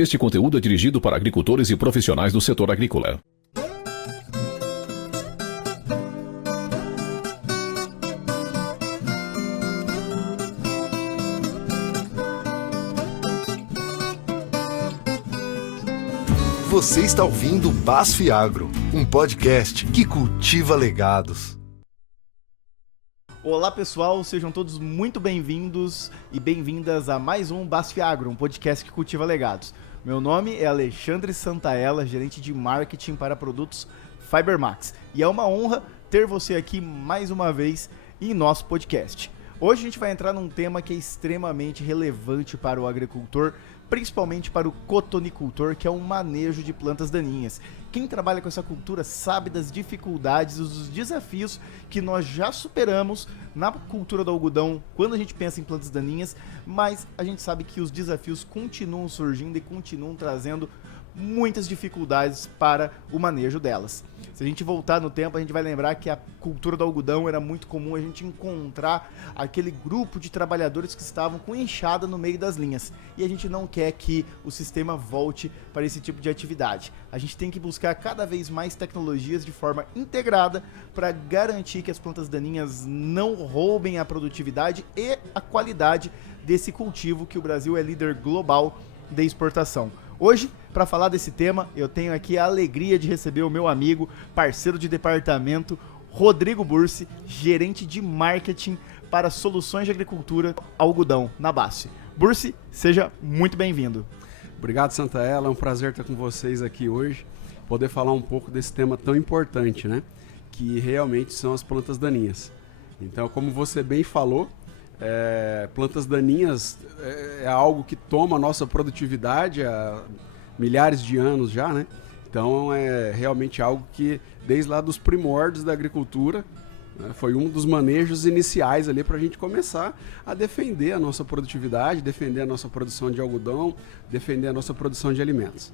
Este conteúdo é dirigido para agricultores e profissionais do setor agrícola. Você está ouvindo BASF Agro, um podcast que cultiva legados. Olá pessoal, sejam todos muito bem-vindos e bem-vindas a mais um BASF Agro, um podcast que cultiva legados. Meu nome é Alexandre Santaella, gerente de marketing para produtos Fibermax, e é uma honra ter você aqui mais uma vez em nosso podcast. Hoje a gente vai entrar num tema que é extremamente relevante para o agricultor, principalmente para o cotonicultor, que é o manejo de plantas daninhas. Quem trabalha com essa cultura sabe das dificuldades e dos desafios que nós já superamos na cultura do algodão quando a gente pensa em plantas daninhas, mas a gente sabe que os desafios continuam surgindo e continuam trazendo muitas dificuldades para o manejo delas. Se a gente voltar no tempo, a gente vai lembrar que a cultura do algodão era muito comum a gente encontrar aquele grupo de trabalhadores que estavam com enxada no meio das linhas. E a gente não quer que o sistema volte para esse tipo de atividade. A gente tem que buscar cada vez mais tecnologias de forma integrada para garantir que as plantas daninhas não roubem a produtividade e a qualidade desse cultivo que o Brasil é líder global de exportação. Hoje, para falar desse tema, eu tenho aqui a alegria de receber o meu amigo, parceiro de departamento, Rodrigo Bursi, gerente de marketing para soluções de agricultura algodão na BASF. Bursi, seja muito bem-vindo. Obrigado, Santaella, é um prazer estar com vocês aqui hoje, poder falar um pouco desse tema tão importante, né? Que realmente são as plantas daninhas. Então, como você bem falou, plantas daninhas é algo que toma a nossa produtividade há milhares de anos já, né? Então é realmente algo que desde lá dos primórdios da agricultura, né, foi um dos manejos iniciais ali para a gente começar a defender a nossa produtividade, defender a nossa produção de algodão, defender a nossa produção de alimentos.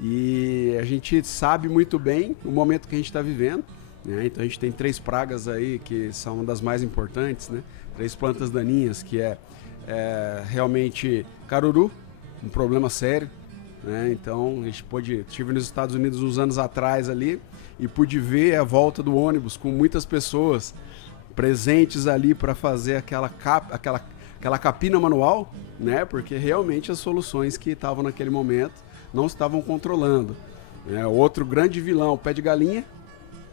E a gente sabe muito bem o momento que a gente está vivendo, né? Então a gente tem 3 pragas aí que são uma das mais importantes, né? 3 plantas daninhas, que é realmente caruru, um problema sério, né? Então a gente estive nos Estados Unidos uns anos atrás ali e pude ver a volta do ônibus com muitas pessoas presentes ali para fazer aquela capina manual, né? Porque realmente as soluções que estavam naquele momento não estavam controlando. Outro grande vilão, o pé de galinha.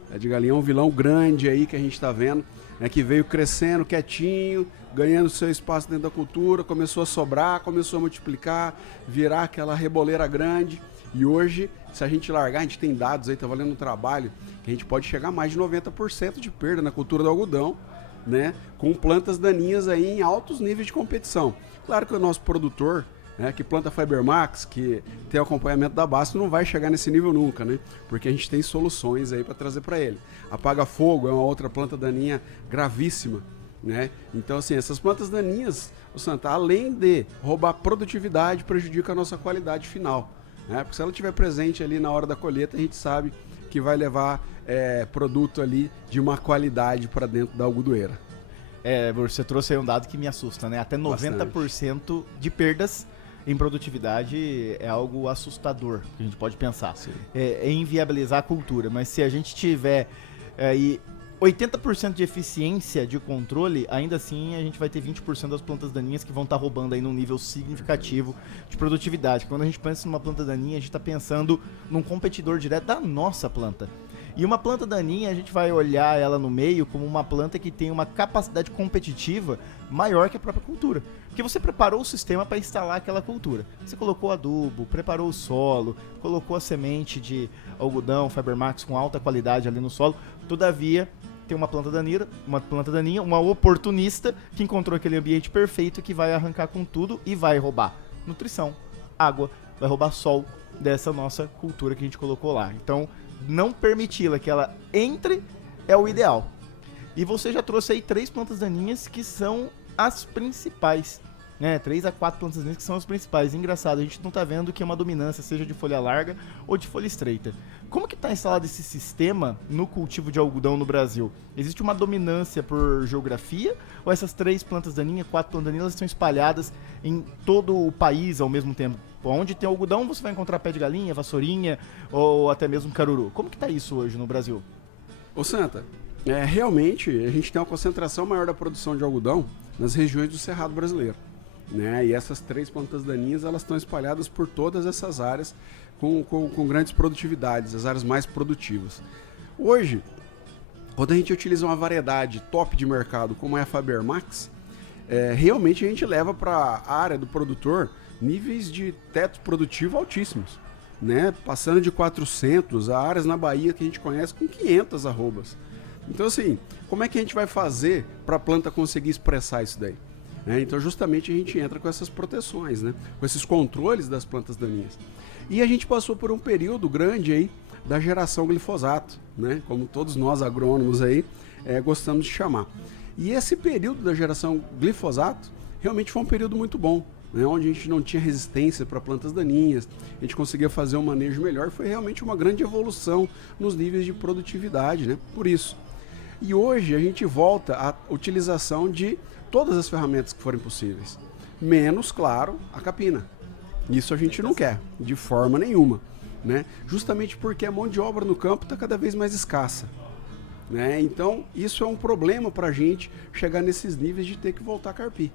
Pé de galinha é um vilão grande aí que a gente está vendo, né, que veio crescendo quietinho, ganhando seu espaço dentro da cultura, começou a sobrar, começou a multiplicar, virar aquela reboleira grande. E hoje, se a gente largar, a gente tem dados aí, tá valendo um trabalho, que a gente pode chegar a mais de 90% de perda na cultura do algodão, né, com plantas daninhas aí em altos níveis de competição. Claro que o nosso produtor, que planta Fibermax, que tem o acompanhamento da BASF, não vai chegar nesse nível nunca, né? Porque a gente tem soluções aí para trazer para ele. Apaga-fogo é uma outra planta daninha gravíssima, né? Então, assim, essas plantas daninhas, o Santa, além de roubar produtividade, prejudica a nossa qualidade final, né? Porque se ela estiver presente ali na hora da colheita, a gente sabe que vai levar produto ali de uma qualidade para dentro da algodoeira. Você trouxe aí um dado que me assusta, né? Até 90% de perdas em produtividade é algo assustador, que a gente pode pensar. É inviabilizar a cultura, mas se a gente tiver 80% de eficiência de controle, ainda assim a gente vai ter 20% das plantas daninhas que vão estar roubando aí num nível significativo de produtividade. Quando a gente pensa numa planta daninha, a gente está pensando num competidor direto da nossa planta. E uma planta daninha, a gente vai olhar ela no meio como uma planta que tem uma capacidade competitiva maior que a própria cultura. Porque você preparou o sistema para instalar aquela cultura. Você colocou adubo, preparou o solo, colocou a semente de algodão, Fibermax com alta qualidade ali no solo. Todavia, tem uma planta daninha, uma oportunista que encontrou aquele ambiente perfeito que vai arrancar com tudo e vai roubar nutrição, água, vai roubar sol dessa nossa cultura que a gente colocou lá. Então, não permiti-la que ela entre é o ideal. E você já trouxe aí 3 plantas daninhas que são as principais, né? 3 a 4 plantas daninhas que são as principais. Engraçado, a gente não tá vendo que é uma dominância, seja de folha larga ou de folha estreita. Como que tá instalado esse sistema no cultivo de algodão no Brasil? Existe uma dominância por geografia? Ou essas 3 plantas daninhas, 4 plantas daninhas, elas estão espalhadas em todo o país ao mesmo tempo? Onde tem algodão, você vai encontrar pé de galinha, vassourinha ou até mesmo caruru. Como que tá isso hoje no Brasil? Ô Santa, realmente a gente tem uma concentração maior da produção de algodão nas regiões do Cerrado brasileiro, né? E essas 3 plantas daninhas, elas estão espalhadas por todas essas áreas com grandes produtividades, as áreas mais produtivas. Hoje, quando a gente utiliza uma variedade top de mercado como é a Faber Max, realmente a gente leva para a área do produtor níveis de teto produtivo altíssimos, né? Passando de 400 a áreas na Bahia que a gente conhece com 500 arrobas. Então assim, como é que a gente vai fazer para a planta conseguir expressar isso daí? Então justamente a gente entra com essas proteções, né? Com esses controles das plantas daninhas. E a gente passou por um período grande aí da geração glifosato, né? Como todos nós agrônomos aí gostamos de chamar. E esse período da geração glifosato realmente foi um período muito bom, né? Onde a gente não tinha resistência para plantas daninhas, a gente conseguia fazer um manejo melhor, foi realmente uma grande evolução nos níveis de produtividade, né? Por isso. E hoje a gente volta à utilização de todas as ferramentas que forem possíveis, menos, claro, a capina. Isso a gente não quer, de forma nenhuma, né? Justamente porque a mão de obra no campo está cada vez mais escassa, né? Então, isso é um problema para a gente chegar nesses níveis de ter que voltar a carpir.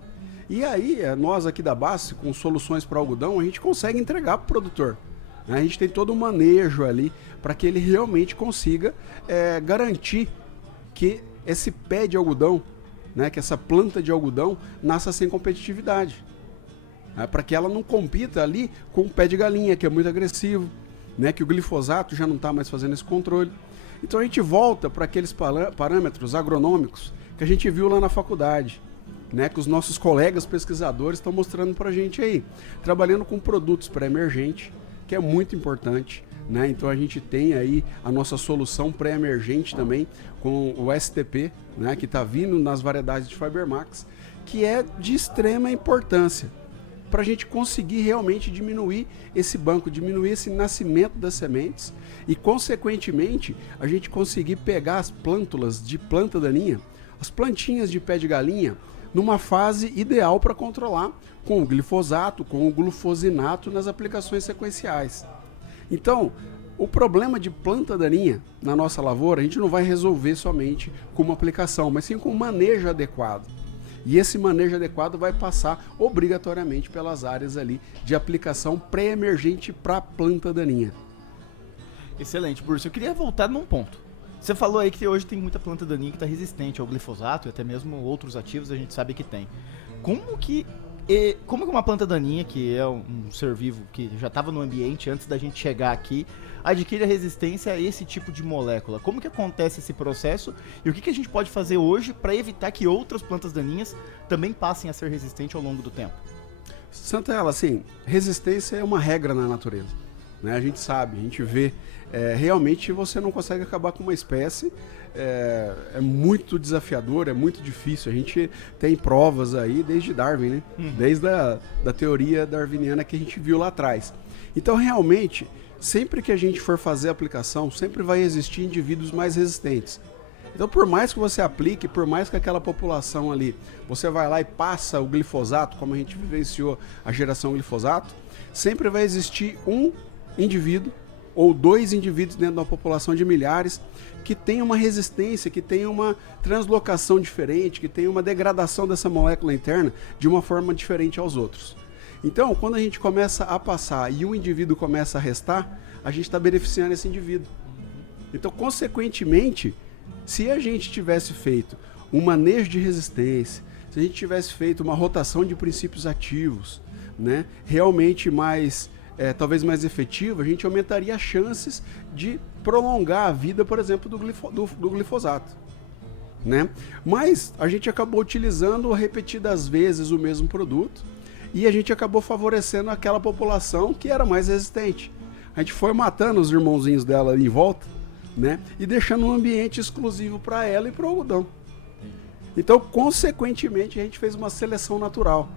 E aí, nós aqui da base, com soluções para algodão, a gente consegue entregar para o produtor, né? A gente tem todo um manejo ali para que ele realmente consiga garantir que esse pé de algodão, né, que essa planta de algodão nasça sem competitividade, né, para que ela não compita ali com o pé de galinha, que é muito agressivo, né, que o glifosato já não está mais fazendo esse controle. Então a gente volta para aqueles parâmetros agronômicos que a gente viu lá na faculdade, né, que os nossos colegas pesquisadores estão mostrando para a gente aí, trabalhando com produtos pré-emergentes, que é muito importante, né? Então a gente tem aí a nossa solução pré-emergente também com o STP, né, que está vindo nas variedades de Faber Max, que é de extrema importância para a gente conseguir realmente diminuir esse banco, diminuir esse nascimento das sementes e, consequentemente, a gente conseguir pegar as plântulas de planta daninha, as plantinhas de pé de galinha, numa fase ideal para controlar com o glifosato, com o glufosinato nas aplicações sequenciais. Então, o problema de planta daninha na nossa lavoura, a gente não vai resolver somente com uma aplicação, mas sim com um manejo adequado. E esse manejo adequado vai passar obrigatoriamente pelas áreas ali de aplicação pré-emergente para planta daninha. Excelente, Burcio. Eu queria voltar num ponto. Você falou aí que hoje tem muita planta daninha que está resistente ao glifosato e até mesmo outros ativos a gente sabe que tem. Como que uma planta daninha, que é um ser vivo que já estava no ambiente antes da gente chegar aqui, adquire a resistência a esse tipo de molécula? Como que acontece esse processo e o que a gente pode fazer hoje para evitar que outras plantas daninhas também passem a ser resistentes ao longo do tempo? Santella, assim, resistência é uma regra na natureza, né? A gente sabe, a gente vê, realmente você não consegue acabar com uma espécie, é muito desafiador, é muito difícil. A gente tem provas aí desde Darwin, né? Desde da teoria darwiniana que a gente viu lá atrás. Então, realmente, sempre que a gente for fazer a aplicação, sempre vai existir indivíduos mais resistentes. Então, por mais que você aplique, por mais que aquela população ali, você vai lá e passa o glifosato, como a gente vivenciou a geração glifosato, sempre vai existir um indivíduo ou 2 indivíduos dentro da população de milhares que tem uma resistência, que tem uma translocação diferente, que tem uma degradação dessa molécula interna de uma forma diferente aos outros. Então, quando a gente começa a passar e um indivíduo começa a restar, a gente está beneficiando esse indivíduo. Então, consequentemente, se a gente tivesse feito um manejo de resistência, se a gente tivesse feito uma rotação de princípios ativos, né, realmente talvez mais efetiva, a gente aumentaria as chances de prolongar a vida, por exemplo, do glifosato, né? Mas a gente acabou utilizando repetidas vezes o mesmo produto e a gente acabou favorecendo aquela população que era mais resistente. A gente foi matando os irmãozinhos dela ali em volta, né? E deixando um ambiente exclusivo para ela e para o algodão. Então, consequentemente, a gente fez uma seleção natural,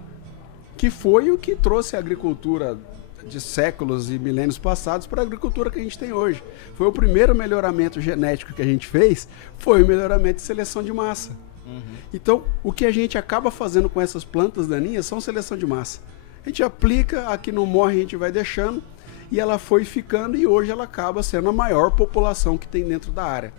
que foi o que trouxe a agricultura de séculos e milênios passados para a agricultura que a gente tem hoje. Foi o primeiro melhoramento genético que a gente fez, foi o melhoramento de seleção de massa. Então, o que a gente acaba fazendo com essas plantas daninhas são seleção de massa. A gente aplica, aqui não morre, a gente vai deixando, e ela foi ficando e hoje ela acaba sendo a maior população que tem dentro da área.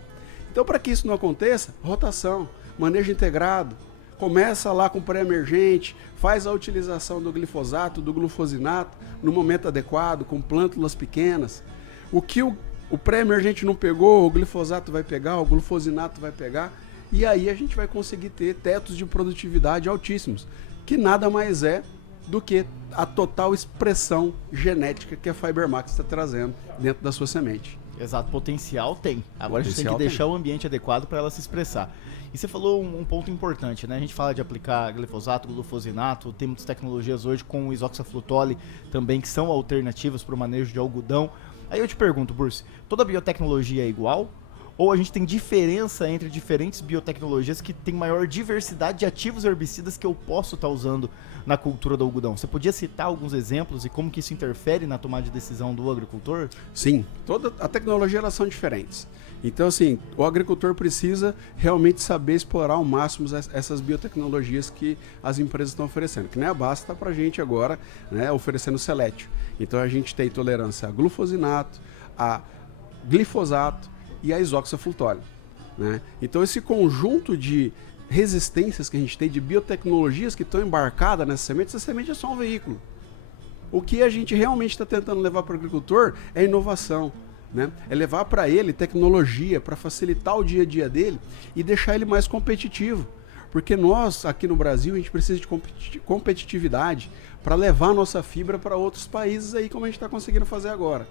Então, para que isso não aconteça, rotação, manejo integrado, começa lá com pré-emergente, faz a utilização do glifosato, do glufosinato no momento adequado, com plântulas pequenas. O que o pré-emergente não pegou, o glifosato vai pegar, o glufosinato vai pegar, e aí a gente vai conseguir ter tetos de produtividade altíssimos, que nada mais é do que a total expressão genética que a Fiber Max está trazendo dentro da sua semente. Exato, potencial tem. Agora a gente tem que Potencial deixar o ambiente adequado para ela se expressar. E você falou um ponto importante, né? A gente fala de aplicar glifosato, glufosinato, tem muitas tecnologias hoje com o isoxaflutole também que são alternativas para o manejo de algodão. Aí eu te pergunto, Bursi, toda biotecnologia é igual? Ou a gente tem diferença entre diferentes biotecnologias que tem maior diversidade de ativos herbicidas que eu posso estar usando na cultura do algodão? Você podia citar alguns exemplos e como que isso interfere na tomada de decisão do agricultor? Sim, toda a tecnologia elas são diferentes. Então, assim, o agricultor precisa realmente saber explorar ao máximo essas biotecnologias que as empresas estão oferecendo. Que nem a Basta está para a gente agora, né, oferecendo selétio. Então, a gente tem tolerância a glufosinato, a glifosato e a isoxaflutole, né? Então, esse conjunto de resistências que a gente tem, de biotecnologias que estão embarcadas nessa semente, essa semente é só um veículo. O que a gente realmente está tentando levar para o agricultor é inovação, né? É levar para ele tecnologia para facilitar o dia a dia dele e deixar ele mais competitivo. Porque nós, aqui no Brasil, a gente precisa de competitividade para levar a nossa fibra para outros países aí, como a gente está conseguindo fazer agora.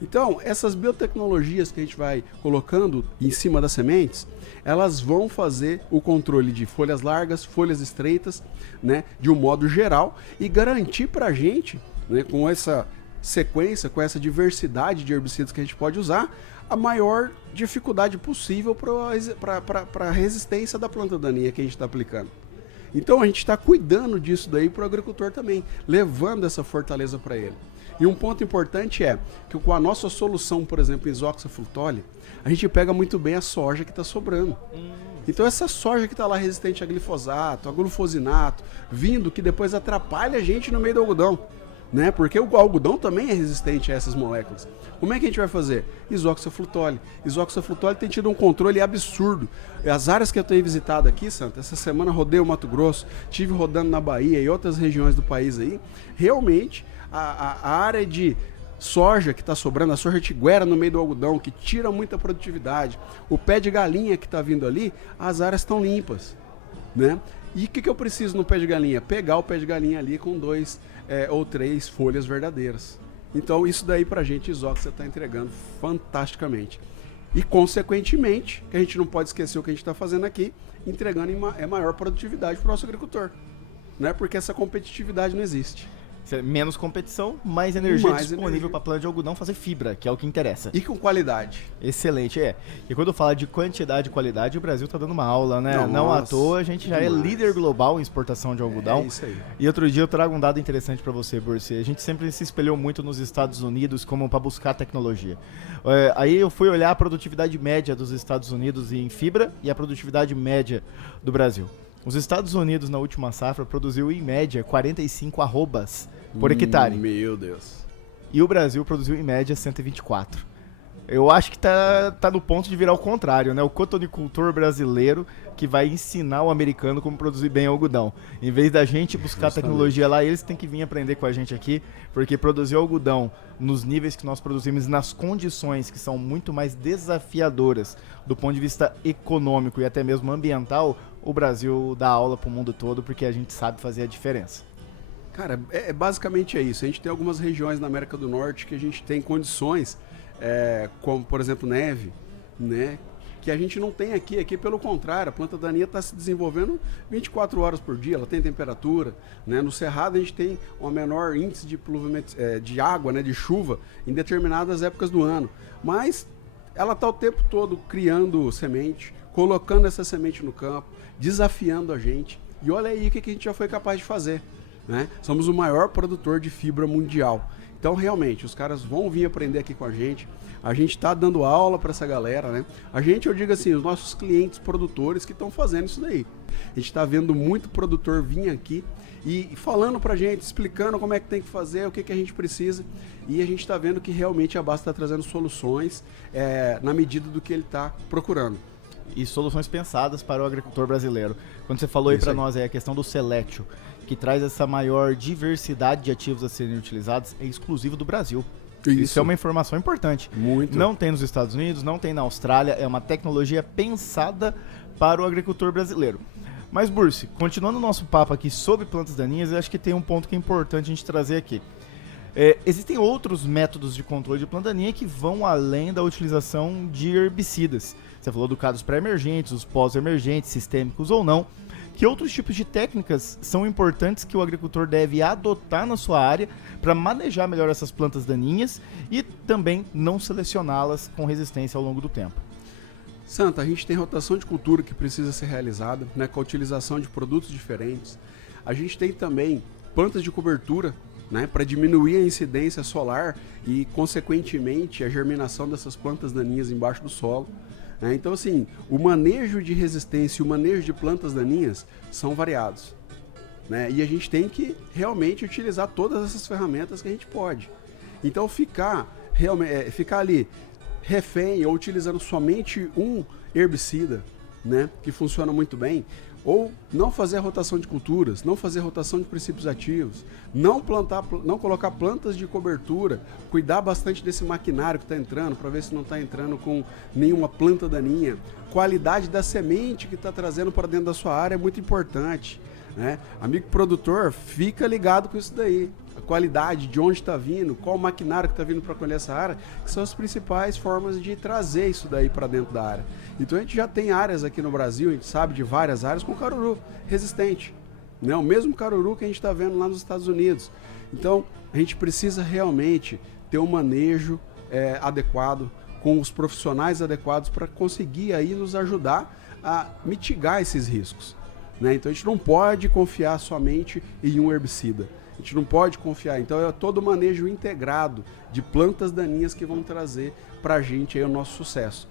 Então, essas biotecnologias que a gente vai colocando em cima das sementes, elas vão fazer o controle de folhas largas, folhas estreitas, né, de um modo geral, e garantir para a gente, né, com essa sequência, com essa diversidade de herbicidas que a gente pode usar, a maior dificuldade possível para a resistência da planta daninha que a gente está aplicando. Então, a gente está cuidando disso daí para o agricultor também, levando essa fortaleza para ele. E um ponto importante é que com a nossa solução, por exemplo, isoxaflutole, a gente pega muito bem a soja que está sobrando. Então essa soja que está lá resistente a glifosato, a glufosinato, vindo que depois atrapalha a gente no meio do algodão, né? Porque o algodão também é resistente a essas moléculas. Como é que a gente vai fazer? Isoxaflutole. Isoxaflutole tem tido um controle absurdo. As áreas que eu tenho visitado aqui, Santa, essa semana rodei o Mato Grosso, tive rodando na Bahia e outras regiões do país aí, realmente a área de soja que está sobrando, a soja tiguera no meio do algodão, que tira muita produtividade, o pé de galinha que está vindo ali, as áreas estão limpas, né? E o que eu preciso no pé de galinha? Pegar o pé de galinha ali com 2 ou 3 folhas verdadeiras. Então isso daí pra gente, Isoxa está entregando fantasticamente. E consequentemente, que a gente não pode esquecer o que a gente está fazendo aqui, entregando maior produtividade para o nosso agricultor, né? Porque essa competitividade não existe. Menos competição, mais energia disponível para a planta de algodão fazer fibra, que é o que interessa. E com qualidade. Excelente, E quando fala de quantidade e qualidade, o Brasil tá dando uma aula, né? Não à toa, a gente já é líder global em exportação de algodão. É isso aí. E outro dia eu trago um dado interessante para você, Bursi. A gente sempre se espelhou muito nos Estados Unidos como para buscar tecnologia. Aí eu fui olhar a produtividade média dos Estados Unidos em fibra e a produtividade média do Brasil. Os Estados Unidos, na última safra, produziu, em média, 45 arrobas por hectare. Meu Deus. E o Brasil produziu, em média, 124. Eu acho que tá no ponto de virar o contrário, né? O cotonicultor brasileiro que vai ensinar o americano como produzir bem algodão. Em vez da gente buscar tecnologia lá, eles têm que vir aprender com a gente aqui, porque produzir algodão nos níveis que nós produzimos, nas condições que são muito mais desafiadoras do ponto de vista econômico e até mesmo ambiental, o Brasil dá aula pro mundo todo, porque a gente sabe fazer a diferença. Cara, basicamente é isso. A gente tem algumas regiões na América do Norte que a gente tem condições, como por exemplo neve, né, que a gente não tem aqui. Aqui pelo contrário, a planta daninha está se desenvolvendo 24 horas por dia, ela tem temperatura, né? No Cerrado a gente tem um menor índice de água, né, de chuva em determinadas épocas do ano, mas ela está o tempo todo criando semente, colocando essa semente no campo, desafiando a gente, e olha aí o que a gente já foi capaz de fazer, né? Somos o maior produtor de fibra mundial. Então, realmente, os caras vão vir aprender aqui com a gente está dando aula para essa galera, né? Eu digo assim, os nossos clientes produtores que estão fazendo isso daí. A gente está vendo muito produtor vir aqui e falando pra gente, explicando como é que tem que fazer, o que, que a gente precisa. E a gente está vendo que realmente a Basta está trazendo soluções na medida do que ele está procurando. E soluções pensadas para o agricultor brasileiro. Quando você falou aí para nós a questão do Selectio, que traz essa maior diversidade de ativos a serem utilizados, é exclusivo do Brasil. Isso é uma informação importante. Muito. Não tem nos Estados Unidos, não tem na Austrália, é uma tecnologia pensada para o agricultor brasileiro. Mas, Bursi, continuando o nosso papo aqui sobre plantas daninhas, eu acho que tem um ponto que é importante a gente trazer aqui. Existem outros métodos de controle de planta daninha que vão além da utilização de herbicidas. Você falou do casos pré-emergentes, os pós-emergentes, sistêmicos ou não. Que outros tipos de técnicas são importantes que o agricultor deve adotar na sua área para manejar melhor essas plantas daninhas e também não selecioná-las com resistência ao longo do tempo? Santa, a gente tem rotação de cultura que precisa ser realizada, né, com a utilização de produtos diferentes. A gente tem também plantas de cobertura, né, para diminuir a incidência solar e, consequentemente, a germinação dessas plantas daninhas embaixo do solo. Então, assim, o manejo de resistência e o manejo de plantas daninhas são variados, né? E a gente tem que realmente utilizar todas essas ferramentas que a gente pode. Então, ficar ali refém ou utilizando somente um herbicida, né, que funciona muito bem, ou não fazer a rotação de culturas, não fazer rotação de princípios ativos, não colocar plantas de cobertura, cuidar bastante desse maquinário que está entrando, para ver se não está entrando com nenhuma planta daninha. Qualidade da semente que está trazendo para dentro da sua área é muito importante, né? Amigo produtor, fica ligado com isso daí. A qualidade, de onde está vindo, qual maquinário que está vindo para colher essa área, que são as principais formas de trazer isso daí para dentro da área. Então a gente já tem áreas aqui no Brasil, a gente sabe de várias áreas com caruru resistente, né? O mesmo caruru que a gente está vendo lá nos Estados Unidos. Então a gente precisa realmente ter um manejo adequado, com os profissionais adequados para conseguir aí nos ajudar a mitigar esses riscos, né? Então a gente não pode confiar somente em um herbicida. A gente não pode confiar. Então é todo o manejo integrado de plantas daninhas que vão trazer para a gente aí o nosso sucesso.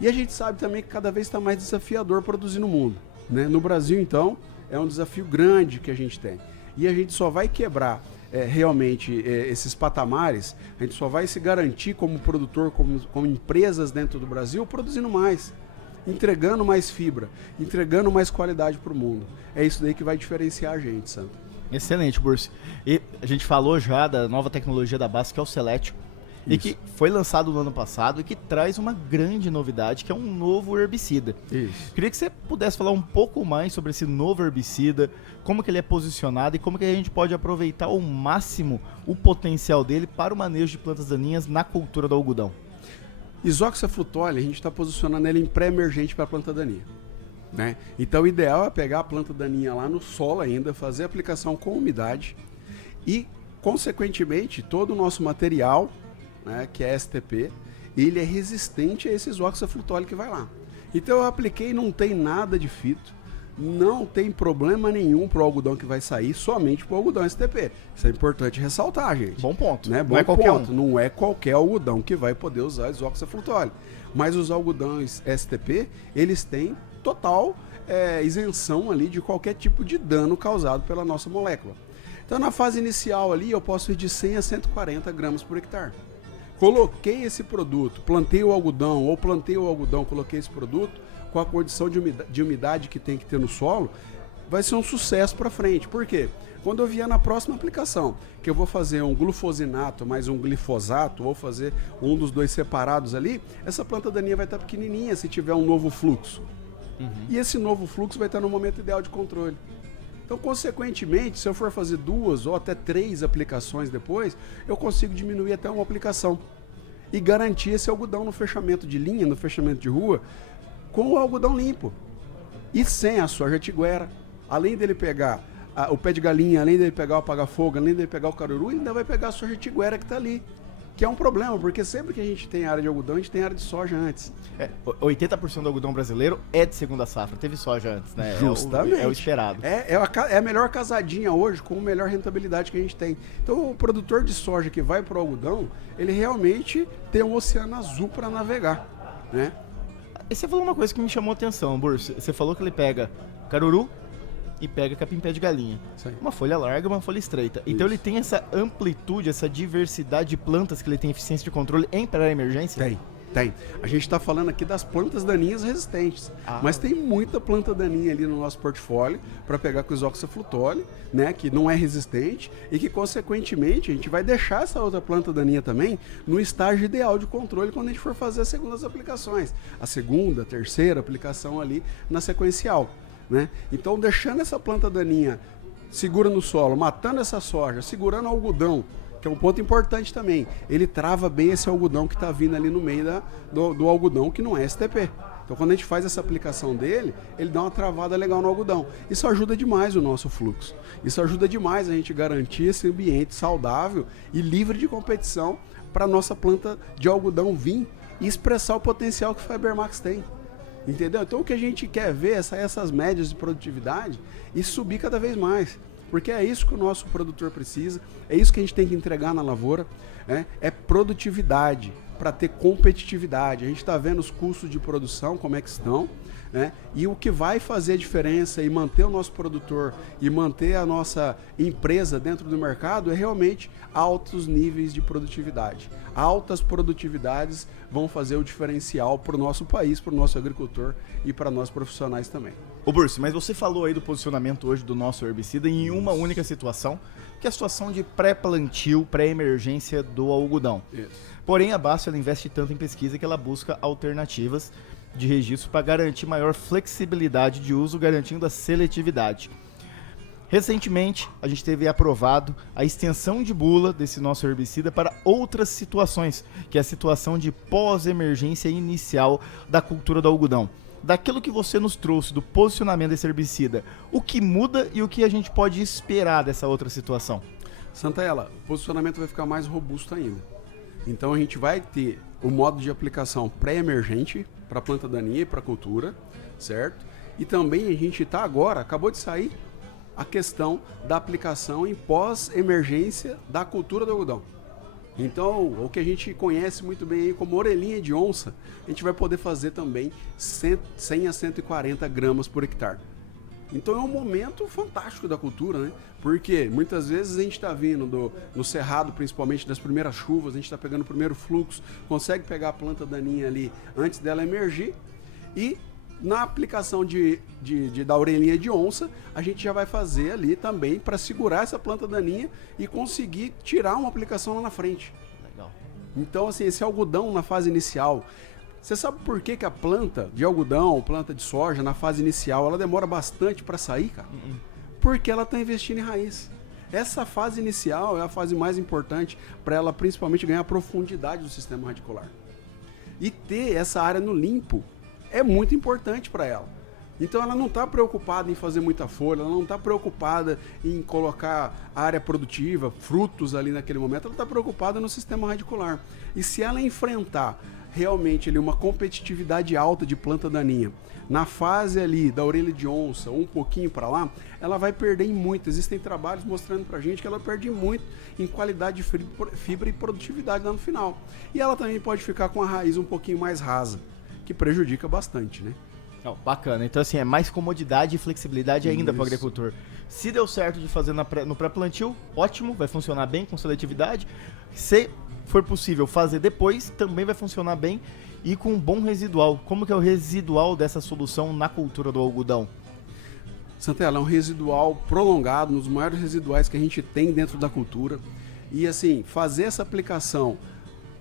E a gente sabe também que cada vez está mais desafiador produzir no mundo, né? No Brasil, então, é um desafio grande que a gente tem. E a gente só vai quebrar realmente esses patamares, a gente só vai se garantir como produtor, como empresas dentro do Brasil, produzindo mais, entregando mais fibra, entregando mais qualidade para o mundo. É isso daí que vai diferenciar a gente, Santo. Excelente, Bursi. E a gente falou já da nova tecnologia da Basta, que é o Selectio, e que foi lançado no ano passado e que traz uma grande novidade, que é um novo herbicida. Isso. Queria que você pudesse falar um pouco mais sobre esse novo herbicida, como que ele é posicionado e como que a gente pode aproveitar ao máximo o potencial dele para o manejo de plantas daninhas na cultura do algodão. Isoxaflutole, a gente está posicionando ele em pré-emergente para a planta daninha, né? Então o ideal é pegar a planta daninha lá no solo ainda, fazer a aplicação com umidade e, consequentemente, todo o nosso material, né, que é STP, ele é resistente a esse isoxaflutole que vai lá. Então eu apliquei, não tem nada de fito, não tem problema nenhum para o algodão que vai sair, somente para o algodão STP. Isso é importante ressaltar, gente. Bom ponto. Né? Não é qualquer um. Não é qualquer algodão que vai poder usar isoxaflutole. Mas os algodões STP, eles têm total isenção ali de qualquer tipo de dano causado pela nossa molécula. Então na fase inicial ali eu posso ir de 100 a 140 gramas por hectare. Coloquei esse produto, plantei o algodão ou plantei o algodão, coloquei esse produto com a condição de umidade que tem que ter no solo, vai ser um sucesso para frente. Por quê? Quando eu vier na próxima aplicação, que eu vou fazer um glufosinato mais um glifosato, ou fazer um dos dois separados ali, essa planta daninha vai estar pequenininha se tiver um novo fluxo. E esse novo fluxo vai estar no momento ideal de controle. Então, consequentemente, se eu for fazer 2 ou até 3 aplicações depois, eu consigo diminuir até uma aplicação e garantir esse algodão no fechamento de linha, no fechamento de rua, com o algodão limpo e sem a soja tiguera. Além dele pegar o pé de galinha, além dele pegar o apaga-fogo, além dele pegar o caruru, ele ainda vai pegar a soja tiguera que está ali. Que é um problema, porque sempre que a gente tem área de algodão, a gente tem área de soja antes. 80% do algodão brasileiro é de segunda safra, teve soja antes, né? Justamente. É o esperado. É a melhor casadinha hoje, com a melhor rentabilidade que a gente tem. Então o produtor de soja que vai para o algodão, ele realmente tem um oceano azul para navegar, né? E você falou uma coisa que me chamou a atenção, Bursi. Você falou que ele pega caruru, e pega capim-pé de galinha. Isso aí. Uma folha larga, uma folha estreita. Então Isso. ele tem essa amplitude, essa diversidade de plantas que ele tem eficiência de controle em pré-emergência? Tem. A gente está falando aqui das plantas daninhas resistentes, mas tem muita planta daninha ali no nosso portfólio para pegar com isoxaflutole, né, que não é resistente e que, consequentemente, a gente vai deixar essa outra planta daninha também no estágio ideal de controle quando a gente for fazer as segundas aplicações. A segunda, a terceira aplicação ali na sequencial, né? Então, deixando essa planta daninha segura no solo, matando essa soja, segurando o algodão, que é um ponto importante também. Ele trava bem esse algodão que está vindo ali no meio do algodão, que não é STP. Então, quando a gente faz essa aplicação dele, ele dá uma travada legal no algodão. Isso ajuda demais o nosso fluxo. Isso ajuda demais a gente garantir esse ambiente saudável e livre de competição para a nossa planta de algodão vir e expressar o potencial que o Fiber Max tem. Entendeu? Então, o que a gente quer ver é essas médias de produtividade e subir cada vez mais. Porque é isso que o nosso produtor precisa, é isso que a gente tem que entregar na lavoura, né? É produtividade para ter competitividade. A gente está vendo os custos de produção, como é que estão, né? E o que vai fazer a diferença e manter o nosso produtor e manter a nossa empresa dentro do mercado é realmente altos níveis de produtividade. Altas produtividades vão fazer o diferencial para o nosso país, para o nosso agricultor e para nós profissionais também. Ô Burcio, mas você falou aí do posicionamento hoje do nosso herbicida em uma única situação, que é a situação de pré-plantio, pré-emergência do algodão. Isso. Porém, a Basso ela investe tanto em pesquisa que ela busca alternativas de registro para garantir maior flexibilidade de uso, garantindo a seletividade. Recentemente, a gente teve aprovado a extensão de bula desse nosso herbicida para outras situações, que é a situação de pós-emergência inicial da cultura do algodão. Daquilo que você nos trouxe, do posicionamento desse herbicida, o que muda e o que a gente pode esperar dessa outra situação? Santaella, o posicionamento vai ficar mais robusto ainda. Então a gente vai ter o modo de aplicação pré-emergente para planta daninha e para cultura, certo? E também a gente está agora, acabou de sair, a questão da aplicação em pós-emergência da cultura do algodão. Então, o que a gente conhece muito bem aí como orelhinha de onça, a gente vai poder fazer também 100 a 140 gramas por hectare. Então é um momento fantástico da cultura, né? Porque muitas vezes a gente está vindo no cerrado, principalmente das primeiras chuvas, a gente está pegando o primeiro fluxo, consegue pegar a planta daninha ali antes dela emergir e na aplicação da orelhinha de onça, a gente já vai fazer ali também para segurar essa planta daninha e conseguir tirar uma aplicação lá na frente. Legal. Então, assim, esse algodão na fase inicial, você sabe por que a planta de algodão, planta de soja, na fase inicial, ela demora bastante para sair, cara? Porque ela está investindo em raiz. Essa fase inicial é a fase mais importante para ela principalmente ganhar profundidade do sistema radicular. E ter essa área no limpo é muito importante para ela. Então ela não está preocupada em fazer muita folha, ela não está preocupada em colocar área produtiva, frutos ali naquele momento, ela está preocupada no sistema radicular. E se ela enfrentar realmente ali uma competitividade alta de planta daninha, na fase ali da orelha de onça, um pouquinho para lá, ela vai perder muito. Existem trabalhos mostrando pra gente que ela perde muito em qualidade de fibra e produtividade lá no final. E ela também pode ficar com a raiz um pouquinho mais rasa, que prejudica bastante, né? Oh, bacana, então assim, é mais comodidade e flexibilidade ainda para o agricultor. Se deu certo de fazer no pré-plantio, ótimo, vai funcionar bem com seletividade. Se for possível fazer depois, também vai funcionar bem e com um bom residual. Como que é o residual dessa solução na cultura do algodão? Santaella, é um residual prolongado, um dos maiores residuais que a gente tem dentro da cultura. E assim, fazer essa aplicação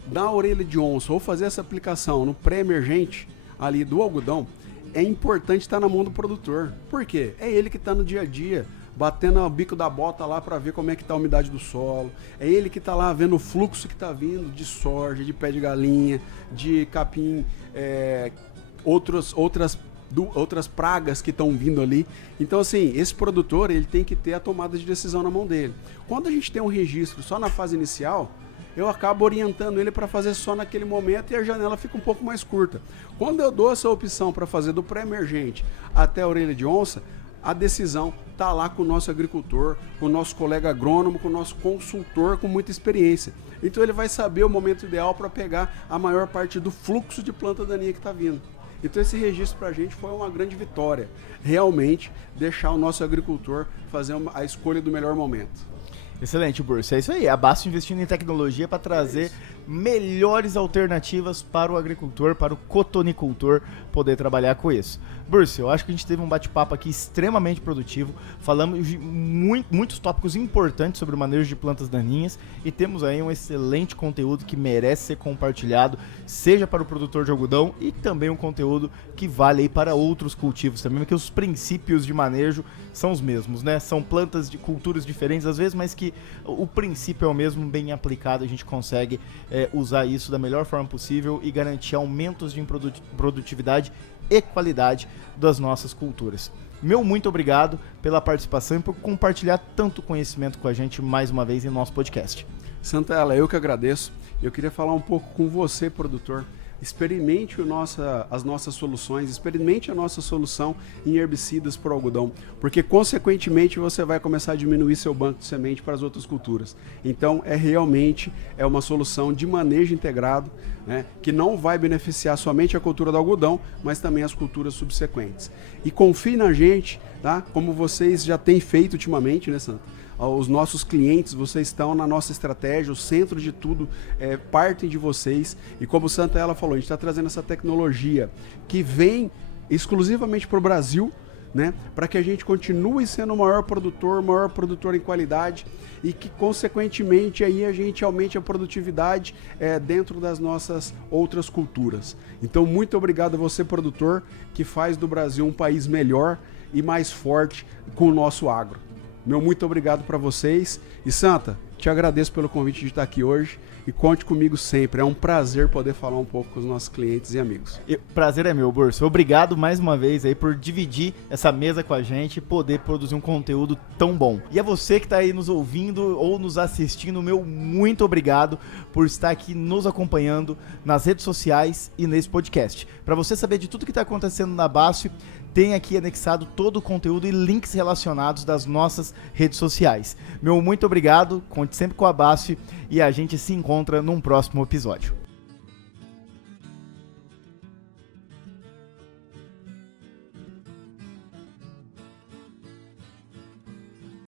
da orelha de onça ou fazer essa aplicação no pré-emergente ali do algodão, é importante estar na mão do produtor. Por quê? É ele que está no dia a dia, batendo o bico da bota lá para ver como é que está a umidade do solo. É ele que está lá vendo o fluxo que está vindo de soja, de pé de galinha, de capim, outras pragas que estão vindo ali. Então, assim, esse produtor ele tem que ter a tomada de decisão na mão dele. Quando a gente tem um registro só na fase inicial, eu acabo orientando ele para fazer só naquele momento e a janela fica um pouco mais curta. Quando eu dou essa opção para fazer do pré-emergente até a orelha de onça, a decisão está lá com o nosso agricultor, com o nosso colega agrônomo, com o nosso consultor com muita experiência. Então ele vai saber o momento ideal para pegar a maior parte do fluxo de planta daninha que está vindo. Então esse registro para a gente foi uma grande vitória, realmente deixar o nosso agricultor fazer a escolha do melhor momento. Excelente, Burcio. É isso aí. A BASF investindo em tecnologia para trazer melhores alternativas para o agricultor, para o cotonicultor poder trabalhar com isso. Burcio, eu acho que a gente teve um bate-papo aqui extremamente produtivo. Falamos de muitos tópicos importantes sobre o manejo de plantas daninhas e temos aí um excelente conteúdo que merece ser compartilhado, seja para o produtor de algodão e também um conteúdo que vale aí para outros cultivos também, porque os princípios de manejo são os mesmos, né? São plantas de culturas diferentes às vezes, mas que o princípio é o mesmo, bem aplicado, a gente consegue usar isso da melhor forma possível e garantir aumentos de produtividade e qualidade das nossas culturas. Meu muito obrigado pela participação e por compartilhar tanto conhecimento com a gente mais uma vez em nosso podcast. Santella, eu que agradeço. Eu queria falar um pouco com você, produtor. Experimente as nossas soluções, experimente a nossa solução em herbicidas por algodão, porque consequentemente você vai começar a diminuir seu banco de semente para as outras culturas. Então realmente é uma solução de manejo integrado, né, que não vai beneficiar somente a cultura do algodão, mas também as culturas subsequentes. E confie na gente, tá? Como vocês já têm feito ultimamente, né, Santa? Os nossos clientes, vocês estão na nossa estratégia, o centro de tudo partem de vocês. E como o Santella falou, a gente está trazendo essa tecnologia que vem exclusivamente para o Brasil, né, para que a gente continue sendo o maior produtor em qualidade e que, consequentemente, aí a gente aumente a produtividade dentro das nossas outras culturas. Então, muito obrigado a você, produtor, que faz do Brasil um país melhor e mais forte com o nosso agro. Meu muito obrigado para vocês. E Santa, te agradeço pelo convite de estar aqui hoje e conte comigo sempre. É um prazer poder falar um pouco com os nossos clientes e amigos. Prazer é meu, Burcio. Obrigado mais uma vez aí por dividir essa mesa com a gente e poder produzir um conteúdo tão bom. E a você que está aí nos ouvindo ou nos assistindo, meu muito obrigado por estar aqui nos acompanhando nas redes sociais e nesse podcast. Para você saber de tudo que está acontecendo na BASF, tem aqui anexado todo o conteúdo e links relacionados das nossas redes sociais. Meu muito obrigado, conte sempre com a BASF e a gente se encontra num próximo episódio.